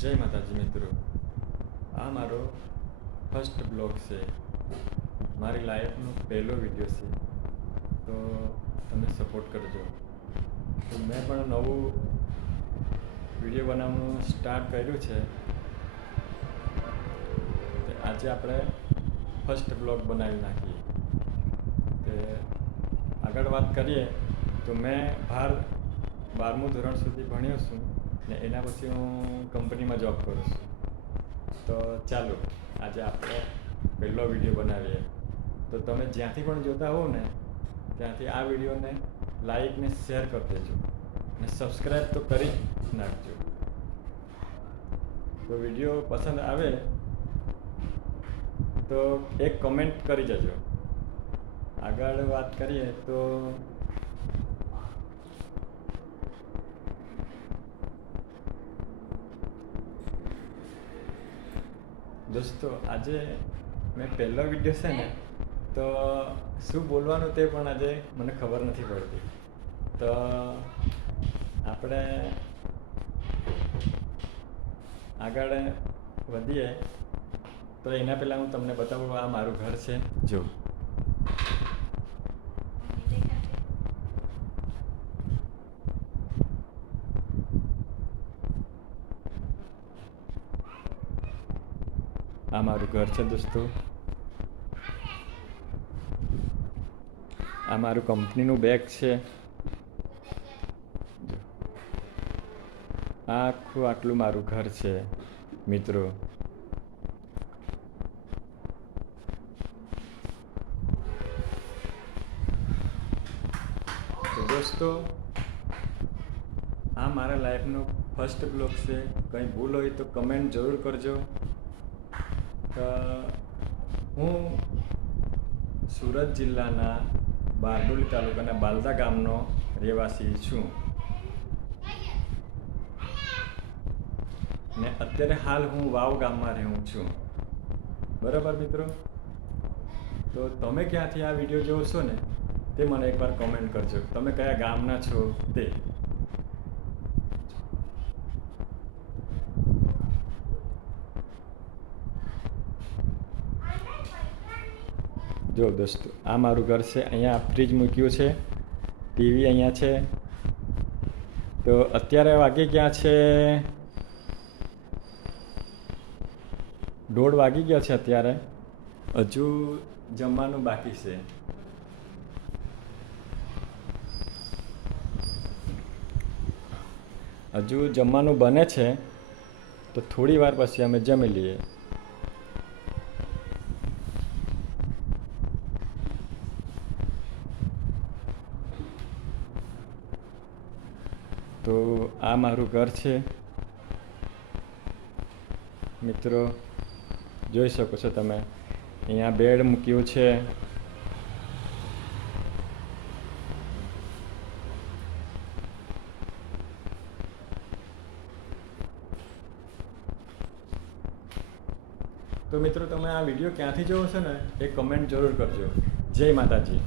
જય માતાજી મિત્રો, આ મારો ફર્સ્ટ બ્લોગ છે, મારી લાઈફનો પહેલો વિડીયો છે, તો તમે સપોર્ટ કરજો. તો મેં પણ નવું વિડીયો બનાવવાનું સ્ટાર્ટ કર્યું છે. તો આજે આપણે ફર્સ્ટ બ્લોગ બનાવી નાખીએ. તે આગળ વાત કરીએ તો મેં 12મું ધોરણ સુધી ભણ્યો છું ને એના પછી હું કંપનીમાં જોબ કરું છું. તો ચાલો આજે આપણે પહેલો વિડીયો બનાવીએ. તો તમે જ્યાંથી પણ જોતા હો ને ત્યાંથી આ વિડીયોને લાઈક ને શેર કરી દેજો અને સબસ્ક્રાઈબ તો કરી નાખજો. તો વિડીયો પસંદ આવે તો એક કમેન્ટ કરી જજો. આગળ વાત કરીએ તો દોસ્તો, આજે મેં પહેલો વિડીયો છે ને તો શું બોલવાનું તે પણ આજે મને ખબર નથી પડતી. તો આપણે આગળ વધીએ તો એના પહેલાં હું તમને બતાવું, આ મારું ઘર છે. જો આ મારું ઘર છે દોસ્તો. આ મારું કંપનીનું બેગ છે. આટલું મારું ઘર છે મિત્રો. તો દોસ્તો, આ મારા લાઈફનો ફર્સ્ટ બ્લોગ છે. કંઈ ભૂલ હોય તો કમેન્ટ જરૂર કરજો. હું સુરત જિલ્લાના બારડોલી તાલુકાના બાલદા ગામનો રહેવાસી છું ને અત્યારે હાલ હું વાવ ગામમાં રહું છું. બરાબર મિત્રો? તો તમે ક્યાંથી આ વિડીયો જોવો છો ને તે મને એકવાર કોમેન્ટ કરજો. તમે કયા ગામના છો તે. જો દોસ્તો, આ મારું ઘર છે. અહીંયા ફ્રીજ મૂક્યું છે, ટીવી અહીંયા છે. તો અત્યારે વાગી ગયા છે 1:30 વાગી ગયા છે અત્યારે. હજુ જમવાનું બાકી છે. હજુ જમવાનું બને છે, તો થોડી વાર પછી અમે જમી લઈએ. તો આ મારું ઘર છે મિત્રો. જોઈ શકો છો તમે, અહીંયા બેડ મૂક્યું છે. તો મિત્રો, તમે આ વિડીયો ક્યાંથી જોવો છો ને એ કમેન્ટ જરૂર કરજો. જય માતાજી.